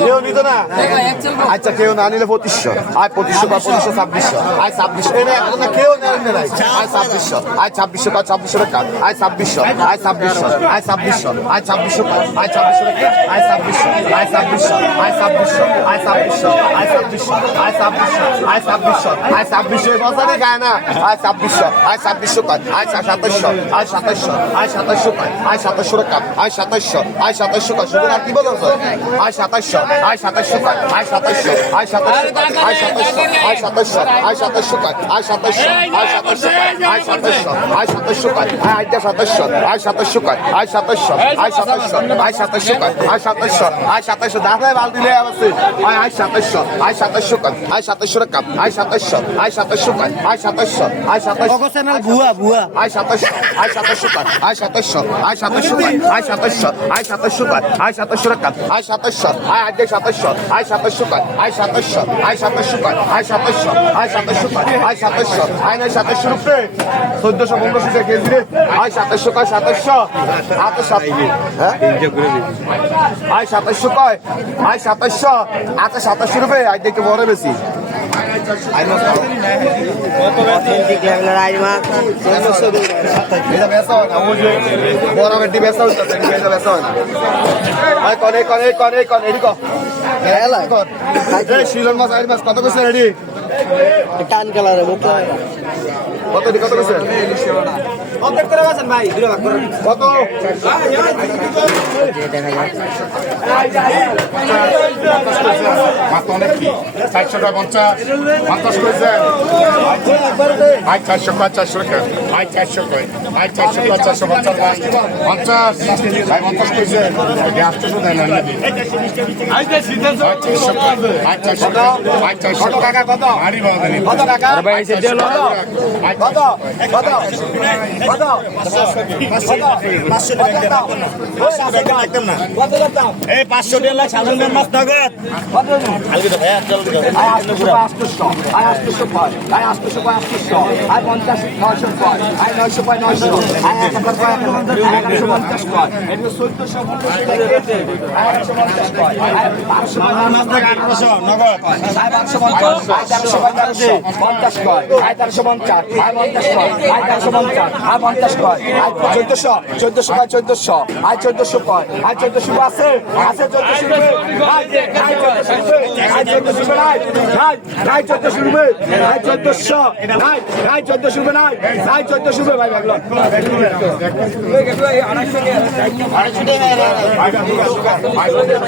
কেউ নিত না আচ্ছা কেউ না নিলে পঁচিশশো আয় পঁচিশশো বা পঁচিশশো ছাব্বিশশো আয় ছাব্বিশশো না কেউ নেন নাই আয় ছাব্বিশশো আয় ছাব্বিশশো বা ছাব্বিশশো টাকা আয় ছাব্বিশশো আয় ছাব্বিশশো আয় ছাব্বিশশো আয় ছাব্বিশশো আয় ছাব্বিশশো আয় ছাব্বিশশো আয় ছাব্বিশশো আয় ছাব্বিশশো আয় ছাব্বিশশো আয় ছাব্বিশশো আয় ছাব্বিশশো আয় ছাব্বিশশো আয় ছাব্বিশশো বছরে গায় না আয় ছাব্বিশশো আয় ছাব্বিশশো কয় আয় সাতাশশো আয় সাতাশশো আয় সাতাশশো আয় সাতাশশো টাকা আয় সাতাশশো আয় সাতাশশো কয় শুধু আর কি বলছো আয় সাতাশশো আয় সাতাশশো আয় সাতাশশো আয় সাতাশশো আয় সাতাশশো আয় সাতাশশো আয় সাতাশশো আয় সাতাশশো আয় সাতাশশো আয় সাতাশশো আয় সাতাশশো আয় আইটা সাতাশশো আয় সাতাশশো আয় সাতাশশো আয় সাতাশশো আয় সাতাশশো আয় সাতাশশো আয় সাতাশশো দাদাই বালতি নিয়ে আসছে আয় আয় সাতাশশো আয় সাতাশশো আয় সাতাশশো টাকা আয় সাতাশশো আয় সাতাশশো আয় সাতাশশো আয় সাতাশশো ভুয়া ভুয়া আয় সাতাশশো আয় সাতাশশো আয় সাতাশশো আয় সাতাশশো আয় সাতাশশো আয় সাতাশশো কয় আয় সাতাশশো টাকা আয় সাতাশশো আয় আগে সাতাশশো আয় সাতাশশো কয় আয় সাতাশশো আয় সাতাশশো কয় আয় সাতাশশো আয় সাতাশশো কয় আয় সাতাশশো আয় নয় সাতাশশো রুপে চোদ্দশো পনেরোশো টাকা কেজি রে আয় সাতাশশো কয় সাতাশশো আতো সাত হ্যাঁ আয় সাতাশশো কয় আয় সাতাশশো আচ্ছা সাতাশশো রুপে আয় দেখতে বড় বেশি। অথেন্টিক লেভেলের আই মাছ চোদ্দশো বরাবরটি বেসা হচ্ছে বেসা হয় অনেক অনেক অনেক অনেক শিলন মাছ আই মাছ কত কিছু রেডি টান কালারে কত কত কিছু কত? দেখা মাত্র অনেক কি? চারশো টাকা পঞ্চাশ। পঞ্চাশ করেছেন চারশো পাঁচ চারশো টাকা। ভাই চারশো কয় ভাই চারশো কয় চারশো পঞ্চাশ ভাই পঞ্চাশ ভাই পঞ্চাশ কইছে আটশো দেন এই পাঁচশো দেড় লাখ সাধারণ মাছ নগদ আয় আষ্টশো পাঁচ আয় আষ্টশো পাঁচ আয় আষ্টশো পাঁচ আয় পঞ্চাশ নয়শো পাঁচ আয় নয়শো পায় নয়শো আয় এক হাজার পায় এক হাজার আয় একশো পঞ্চাশ পায় এটা চোদ্দশো আয় একশো পঞ্চাশ পায় আয় বারোশো আঠারোশো নগদ আয় বারোশো পঞ্চাশ আয় তেরোশো পায় তেরোশো পঞ্চাশ কয় আয় তেরোশো পঞ্চাশ আয় পঞ্চাশ কয় আয় তেরোশো পঞ্চাশ আয় পঞ্চাশ কয় আয় চোদ্দশো চোদ্দশো কয় চোদ্দশো আয় চোদ্দশো কয় আয় চোদ্দশো আছে আছে চোদ্দশো আয় আয় চোদ্দশো আয় চোদ্দশো নাই নাই নাই চোদ্দশো আয় চোদ্দশো নাই চোদ্দশো তো শুভ ভাই লাগল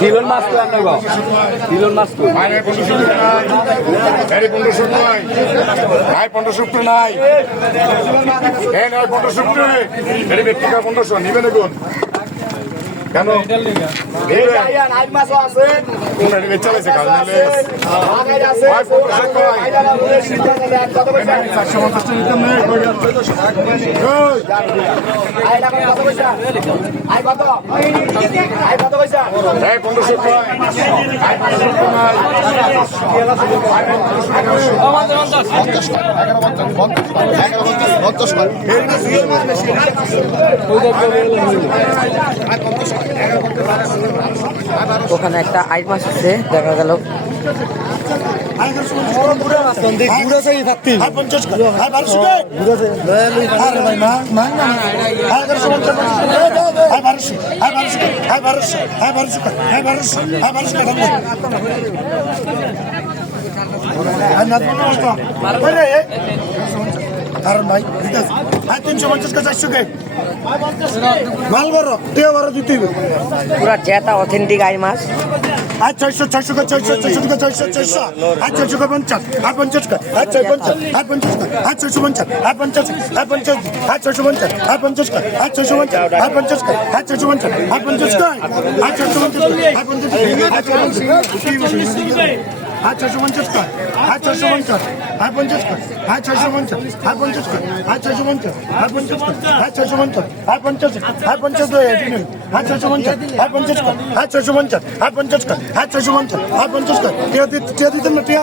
কিলোর মাছ তো আনবে কিলোর মাছ ভাই পনেরোশো নাই ভাই পনেরোশো নাই। হ্যাঁ নয় পনেরোশো পনেরোশো নিবেন এখন কেন? চারশো পঞ্চাশটা নিতাম পনেরোশো পঞ্চাশ পঞ্চাশ পঞ্চাশ পঞ্চাশ ওখানে একটা আই মাছ আছে দেখা গেল। কারণ ভাই ঠিক আছে? আর তিনশো পঞ্চাশ কে চারশো কে? মাল বড় টিয়া বড় দিতে হবে পুরা জেতা অথেন্টিক আই মাছ। আর ছয়শো ছয়শো কে ছয়শো ছয়শো কে ছয়শো ছয়শো। আর ছয়শো কে পঞ্চাশ আর পঞ্চাশ কে আর ছয় পঞ্চাশ আর পঞ্চাশ কে আর ছয়শো পঞ্চাশ আর পঞ্চাশ আর পঞ্চাশ আর ছয়শো পঞ্চাশ আর পঞ্চাশ কে আর ছয়শো পঞ্চাশ আর পঞ্চাশ কে আর ছয়শো পঞ্চাশ আর পঞ্চাশ কে আর ছয়শো পঞ্চাশ আর পঞ্চাশ আর ছয়শো পঞ্চাশ কে আর ছয়শো পঞ্চাশ আর পঞ্চাশ কর আর ছয়শো পঞ্চাশ আর পঞ্চাশ কর আর ছয়শো পঞ্চাশ আর পঞ্চাশ কর আর ছয়শো পঞ্চাশ আর পঞ্চাশ আর পঞ্চাশ আর ছয়শো পঞ্চাশ আর পঞ্চাশ কর আর ছয়শো পঞ্চাশ আর পঞ্চাশ কর আর ছয়শো পঞ্চাশ আর পঞ্চাশ কর। টিয়া দিতেন না টিয়া?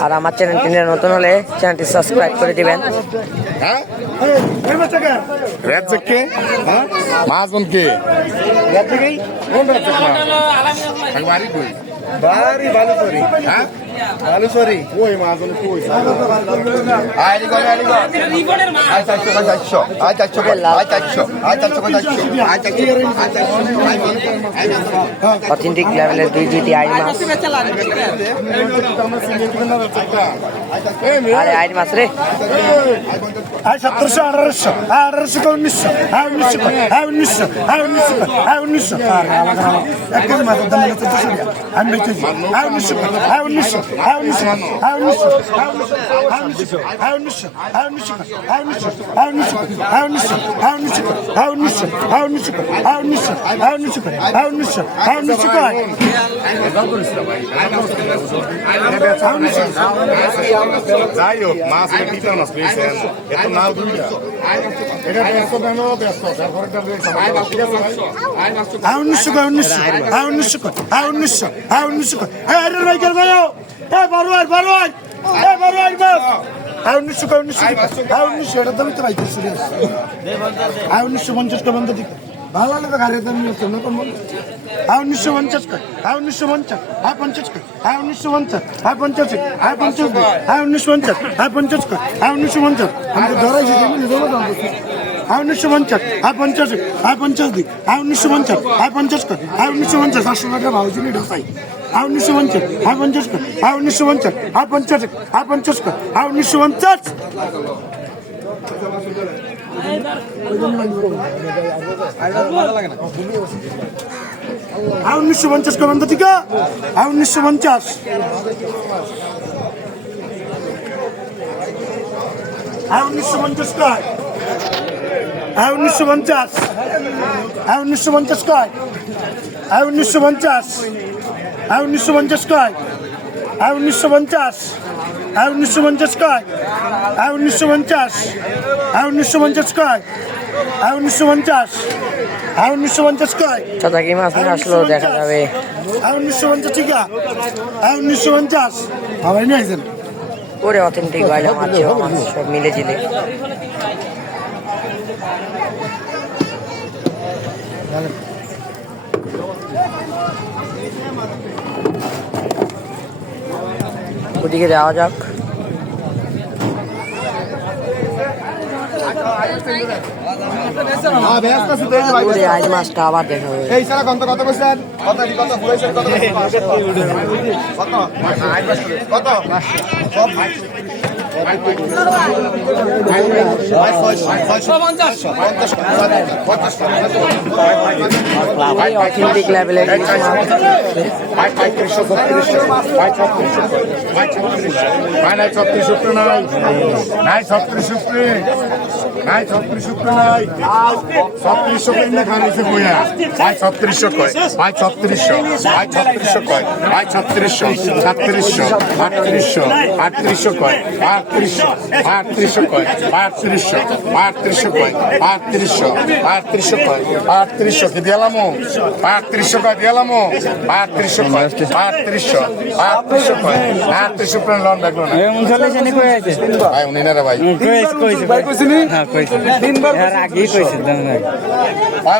আর আমার চ্যানেলটি নতুন হলে চ্যানেলটি সাবস্ক্রাইব করে দিবেন। হ্যাঁ? এই? বাচ্চাকে রেজ্জেক কে হ্যাঁ বাড়ি ভালো সরি হ্যাঁ ভালো সরি কই মাজন কই আয় রে গো, আয় রে গো। আয় চারশো কয় চারশো আয় চারশো কয় আয় চারশো আয় চারশো কয় চারশো আয় চারশো আয় চারশো আয় চারশো অথেন্টিক লেভেলের দুই জিটি আইন মাছ আরে আইন মাছ রে আয় সতেরোশো আঠারোশো আঠারোশো কয় উনিশশো আয় উনিশশো আয় উনিশশো আয় উনিশশো আয় উনিশশো আরে আলাদা এক কেজি মাছের দাম হলো চোদ্দশো টাকা আমি বেচেছি আয় উনিশশো আয় উনিশশো আয় উনিশশো আয় উনিশশো আয় উনিশশো আয় উনিশশো আয় উনিশশো আয় উনিশশো আয় উনিশশো আয় উনিশশো আয় উনিশশো আয় উনিশশো আয় উনিশশো আয় উনিশশো আয় উনিশশো আয় উনিশশো আয় উনিশশো কয় যাই হোক মাছ পিতা মাছ পেয়েছেন এত নাও দুইটা এটা ব্যস্ত দেন ব্যস্ত আয় উনিশশো কয় উনিশশো। আয় উনিশশো কয় আয় উনিশশো। আয় উনিশশো কয় হ্যাঁ আরে রাইকার ভাই এ বারোয়ার বারোয়ার। এ বারোয়ার উনিশশো কয় উনিশশো আয় উনিশশো এটা তো রাইকার সিরিয়াস আয় উনিশশো পঞ্চাশ কয় বন্ধ দিকে। ভালো লাগলে গাড়িতে নিয়ে আসতাম না কোনো হ্যাঁ উনিশশো পঞ্চাশ কয় হ্যাঁ উনিশশো পঞ্চাশ হ্যাঁ পঞ্চাশ কয় হ্যাঁ উনিশশো পঞ্চাশ হ্যাঁ পঞ্চাশ হ্যাঁ পঞ্চাশ হ্যাঁ উনিশশো পঞ্চাশ হ্যাঁ পঞ্চাশ কয় হ্যাঁ উনিশশো পঞ্চাশ আমাকে ধরাইছি হ্যাঁ উনিশশো পঞ্চাশ হ্যাঁ পঞ্চাশ হ্যাঁ পঞ্চাশ দিই হ্যাঁ উনিশশো পঞ্চাশ হ্যাঁ পঞ্চাশ কয় হ্যাঁ উনিশশো পঞ্চাশ আটশো টাকা ভাবছি ঢোসাই হ্যাঁ উনিশশো পঞ্চাশ হ্যাঁ পঞ্চাশ কয় হ্যাঁ উনিশশো পঞ্চাশ হ্যাঁ পঞ্চাশ হ্যাঁ পঞ্চাশ কয় হ্যাঁ উনিশশো পঞ্চাশ আয় উনিশশো পঞ্চাশ কর বন্ধ ঠিক আয় উনিশশো পঞ্চাশ। আয় উনিশশো পঞ্চাশ কয়? আয় উনিশশো পঞ্চাশ। আয় উনিশশো পঞ্চাশ কয়? আয় উনিশশো পঞ্চাশ। আয় উনিশশো পঞ্চাশ কয়? আয় উনিশশো পঞ্চাশ। আয় উনিশশো পঞ্চাশ কয়? আয় উনিশশো পঞ্চাশ? আয় উনিশশো পঞ্চাশ কয়? আয় উনিশশো পঞ্চাশ? আয় উনিশশো পঞ্চাশ কয়? চাচা কি মাছ নিয়ে আসলো? দেখা যাবে। আয় উনিশশো পঞ্চাশ ঠিক? আয় উনিশশো পঞ্চাশ? সবাই নিয়ে আসেন ওরে অথেন্টিক গয়লা মাছ সব মিলে জিলে। ওদিকে যাওয়া যাক। আজ মাছটা আবার দেখা হবে কত ক্লাবে অর্থনৈতিক লেভেলের নাই ছত্রিশ সূত্র নাই নাই ছত্রিশ সূত্রে নাই ছত্রিশ উপরে নাই ছত্রিশশো কেমনে খানিছে বইয়া ভাই ছত্রিশশো কয় ভাই ছত্রিশশো ভাই ছত্রিশশো কয় ভাই ছত্রিশশো সাতত্রিশশো আটত্রিশশো আটত্রিশশো কয় আটত্রিশশো আটত্রিশশো কয় আটত্রিশশো আটত্রিশশো কয় আটত্রিশশো আটত্রিশশো কয় আটত্রিশশো কি দিয়ালামো আটত্রিশশো কয় দিয়ালামো আটত্রিশশো কয় আটত্রিশশো আটত্রিশশো কয় আটত্রিশশো উপরে লন দেখল না ভাই উনি না রে ভাই ভাই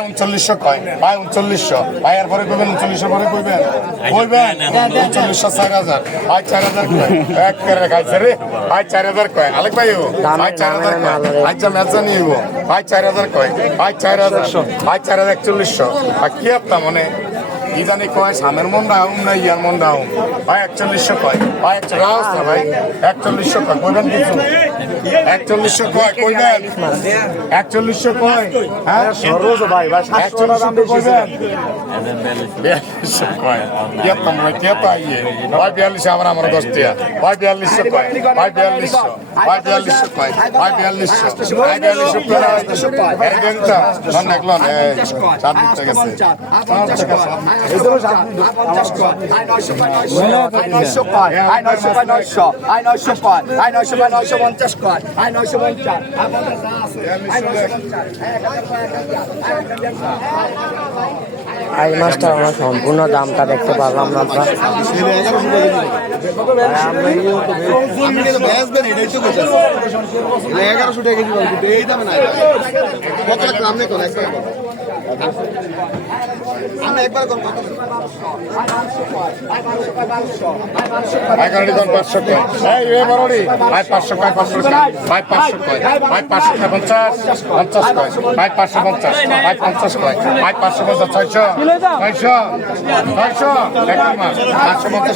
উনচল্লিশশো কয়। ভাই উনচল্লিশশো। ভাই এরপরে কইবেন উনচল্লিশশো পরে কইবেন। কইবেন? উনচল্লিশশো চার হাজার। ভাই চার হাজার কয়। এক করে খাইছে রে। ভাই চার হাজার কয়। আলেক ভাই ভাই চার হাজার কয়। আচ্ছা মেজা নিয়ে ভাই চার হাজার কয়। ভাই চার হাজার। ভাই চার হাজার একচল্লিশশো। ভাই কি আপনার মনে? কি জানি কয় সামের মন ডাউন না ইয়ার মন ডাউন ভাই একচল্লিশশো কয়। ভাই একচল্লিশ না ভাই? একচল্লিশশো কয়। কইবেন কিছু? একচল্লিশশো কয় কইবেন? একচল্লিশশো কয় হ্যাঁ? সরোজ ভাই ভাই একচল্লিশশো কইবেন? বিয়াল্লিশশো কয়। ভাই বিয়াল্লিশ আমার আমার দশ টিয়া। ভাই বিয়াল্লিশশো কয়। ভাই বিয়াল্লিশশো। ভাই বিয়াল্লিশশো কয়। ভাই বিয়াল্লিশশো। ভাই বিয়াল্লিশশো কয়। এর গেনটা। নন দেখলন এই সাত দিতে এই মাছটা আমরা সম্পূর্ণ দামটা দেখতে পারলাম না এগারোশো টাকা কেজি এই দামে নাই। আমরা একবার কত এগারোটি জন পাঁচশো কয়। এই এ বড়ি ভাই পাঁচশো কয়, পাঁচশো ভাই পাঁচশো কয়, ভাই পাঁচশো পাঁচশো পঞ্চাশ, ভাই পঞ্চাশ পাঁচশো পঞ্চাশ, ছয়শো ছয়শো ছয়শো একদম মাস পাঁচশো পঞ্চাশ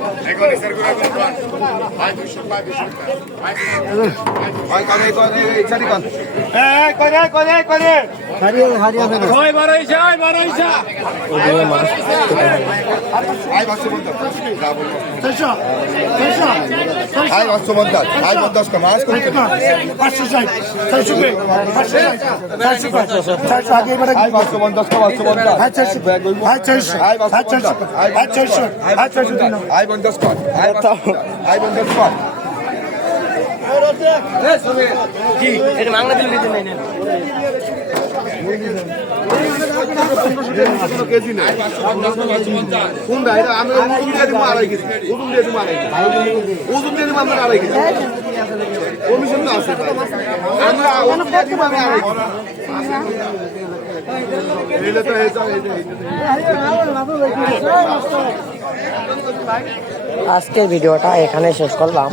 এখন ইসার করে। আই ছয়শো আই পাঁচশো আজকের ভিডিওটা এখানে শেষ করলাম।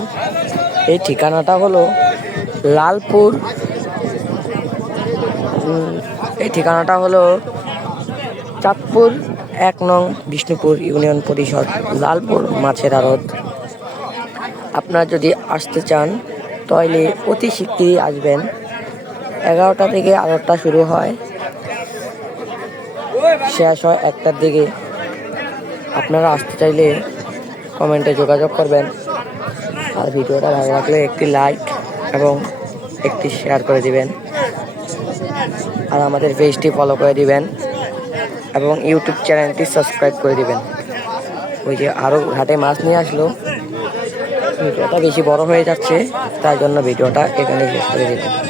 এই ঠিকানাটা হলো লালপুর এই ঠিকানাটা হলো চাঁদপুর এক নং বিষ্ণুপুর ইউনিয়ন পরিষদ, লালপুর মাছের আড়ত। আপনারা যদি আসতে চান, তাহলে অতি শীঘ্রই আসবেন। এগারোটা থেকে আড়তটা শুরু হয়। শেষ হয় একটার দিকে। আপনারা আসতে চাইলে কমেন্টে যোগাযোগ করবেন। আর ভিডিওটা ভালো লাগলে একটি লাইক এবং একটি শেয়ার করে দিবেন। আর আমাদের পেজটি ফলো করে দিবেন এবং ইউটিউব চ্যানেলটি সাবস্ক্রাইব করে দিবেন। ওই যে আরও ঘাটে মাছ নিয়ে আসলো। ভিডিওটা বেশি বড় হয়ে যাচ্ছে তার জন্য ভিডিওটা এখানে শেষ করে দিবেন